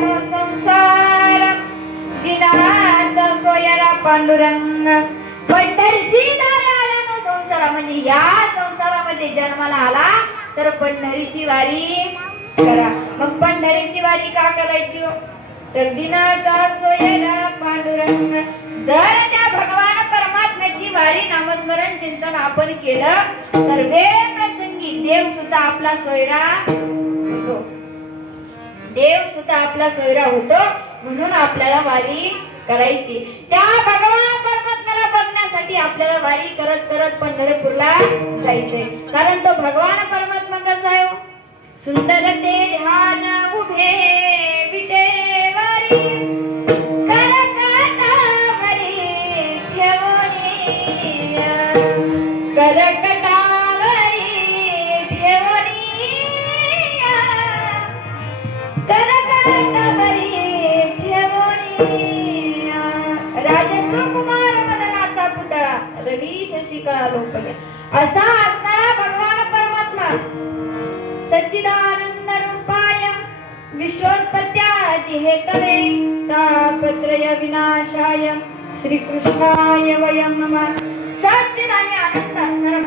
No संसार दिनाचा सोयरा पांडुरंग पंढरीची दारी आला नो संसार म्हणजे या संसारामध्ये जन्माला आला तर पंढरीची वारी करा. मग पंढरीची वारी का करायची हो? तर दिनाचा सोयरा पांडुरंग जर त्या भगवान परमात्म्याची वारी नामस्मरण चिंतन आपण केलं तर वेळ प्रसंगी देव सुद्धा आपला सोयरा होतो. देव सुद्धा आपला सोयरा होतो. म्हणून आपल्याला वारी करायची. त्या भगवान परमात्म्याला बघण्यासाठी आपल्याला वारी करत करत पंढरपूरला जायचंय. कारण तो भगवान परमात्मा कसा आहे? सुंदर ते ध्यान उभे विटेवारी करकटावरी ठेवणी करकटावरी ठेवणी करकटावरी ठेवणी राजकुमार मदनाचा पुतळा रवी शशिकळा लोकले असा असणारा भगवान परमात्मा सच्चिदानंद रूपाय विश्वोत्पत्त्यादि हेतवे तापत्रय विनाशाय श्री कृष्णाय वयं नमः. सच्चिद आणि आनंद असणारा